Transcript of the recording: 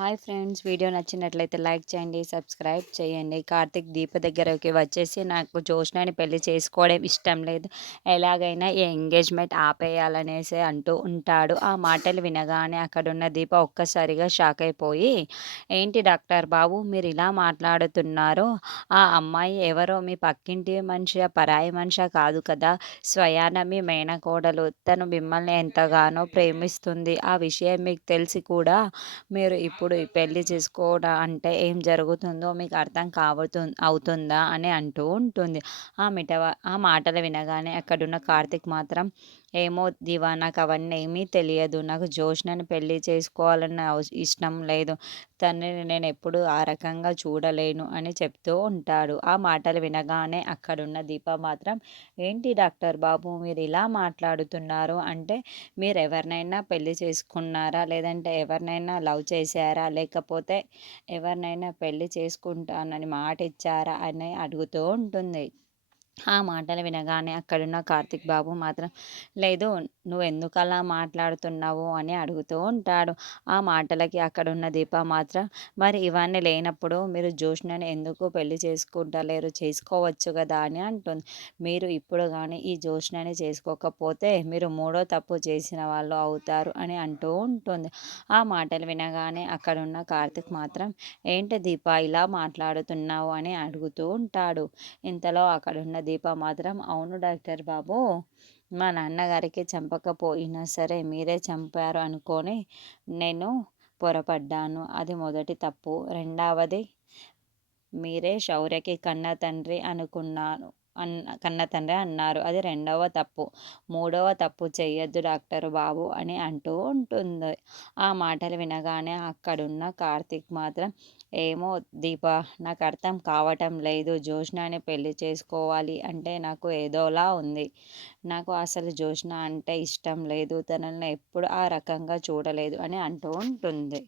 Hi friends, video నచ్చినట్లయితే like చేయండి, subscribe చేయండి. కార్తీక్ దీప దగ్గరకి వచ్చేసి నాకు జోష్నాని పెళ్లి చేసుకోవడం ఇష్టం లేదు, ఎలాగైనా ఈ ఎంగేజ్మెంట్ ఆపేయాలనేసి అంటూ ఉంటాడు. ఆ మాటలు వినగానే అక్కడున్న దీప ఒక్కసారిగా షాక్ అయిపోయి, ఏంటి డాక్టర్ బాబు మీరు ఇలా మాట్లాడుతున్నారు? ఆ అమ్మాయి ఎవరో మీ పక్కింటి మనిషి, పరాయి మనిషి కాదు కదా, స్వయాన మీ మేనకోడలు. తను మిమ్మల్ని ఎంతగానో ప్రేమిస్తుంది. ఆ విషయం మీకు తెలిసి కూడా మీరు ఇప్పుడు ఈ పెళ్లి చేసుకోవడం అంటే ఏం జరుగుతుందో మీకు అర్థం అవుతుందా అని అంటూ ఉంటుంది. ఆ మాటలు వినగానే అక్కడున్న కార్తిక్ మాత్రం, ఏమో దివా, నాకు అవన్నీ ఏమీ తెలియదు. నాకు జోష్నని పెళ్లి చేసుకోవాలన్న ఇష్టం లేదు. తనని నేను ఎప్పుడు ఆ రకంగా చూడలేను అని చెప్తూ ఉంటాడు. ఆ మాటలు వినగానే అక్కడున్న దీప మాత్రం, ఏంటి డాక్టర్ బాబు మీరు ఇలా మాట్లాడుతున్నారు? అంటే మీరు ఎవరినైనా పెళ్లి చేసుకున్నారా? లేదంటే ఎవరినైనా లవ్ చేశారా? లేకపోతే ఎవరినైనా పెళ్లి చేసుకుంటానని మాట ఇచ్చారా? అని అడుగుతూ ఉంటుంది. ఆ మాటలు వినగానే అక్కడున్న కార్తిక్ బాబు మాత్రం, లేదు, నువ్వెందుకలా మాట్లాడుతున్నావు అని అడుగుతూ ఉంటాడు. ఆ మాటలకి అక్కడున్న దీప మాత్రం, మరి ఇవన్నీ లేనప్పుడు మీరు జోష్నని ఎందుకు పెళ్లి చేసుకుంటలేరు? చేసుకోవచ్చు కదా అని అంటుంది. మీరు ఇప్పుడు కానీ ఈ జోష్నని చేసుకోకపోతే మీరు మూడో తప్పు చేసిన వాళ్ళు అవుతారు అని అంటూ ఉంటుంది. ఆ మాటలు వినగానే అక్కడున్న కార్తిక్ మాత్రం, ఏంటి దీప ఇలా మాట్లాడుతున్నావు అని అడుగుతూ ఉంటాడు. ఇంతలో అక్కడున్న దీప మాత్రం, అవును డాక్టర్ బాబు, మా నాన్నగారికి చంపకపోయినా సరే మీరే చంపారు అనుకొని నేను పొరపడ్డాను. అది మొదటి తప్పు. రెండవది, మీరే శౌర్యకి కన్న తండ్రి అనుకున్నాను కన్న తండ్రి అన్నారు. అది రెండవ తప్పు. మూడవ తప్పు చెయ్యొద్దు డాక్టర్ బాబు అని అంటూ ఉంటుంది. ఆ మాటలు వినగానే అక్కడున్న కార్తీక్ మాత్రం, ఏమో దీప, నాకు అర్థం కావటం లేదు. జోష్నాని పెళ్లి చేసుకోవాలి అంటే నాకు ఏదోలా ఉంది. నాకు అసలు జోష్న అంటే ఇష్టం లేదు. తనని ఎప్పుడు ఆ రకంగా చూడలేదు అని అంటూ ఉంటుంది.